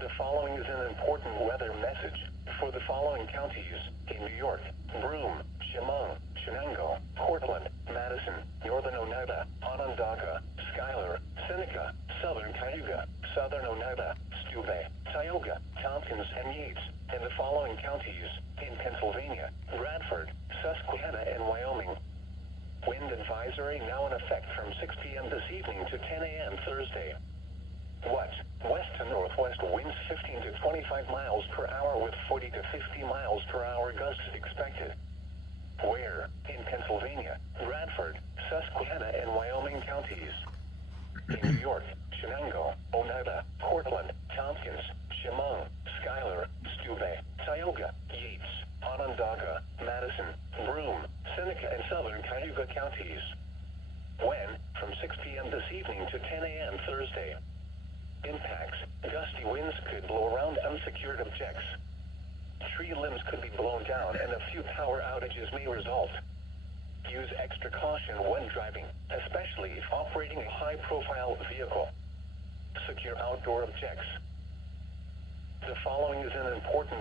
The following is an important weather message for the following counties in New York: Broome, Chemung, Shenango, Cortland, Madison, Northern Oneida, Onondaga, Schuyler, Seneca, Southern Cayuga, Southern Oneida, Steuben, Cayuga, Tompkins, and Yates. And the following counties in Pennsylvania: Bradford, Susquehanna, and Wyoming. Wind advisory now in effect from 6 p.m. this evening to 10 a.m. Thursday. What? West to northwest winds 15 to 25 miles per hour with 40 to 50 miles per hour gusts expected. Where? In Pennsylvania, Bradford, Susquehanna, and Wyoming counties. In New York, Shenango, Oneida, Cortland, Tompkins, Chemung, Schuyler, Steuben, Cayuga, Yates, Onondaga, Madison, Broome, Seneca, and Southern Cayuga counties. When? From 6 p.m. this evening to 10 a.m. Thursday. Impacts: gusty winds could blow around unsecured objects. Tree limbs could be blown down and a few power outages may result. Use extra caution when driving, especially if operating a high-profile vehicle. Secure outdoor objects. The following is an important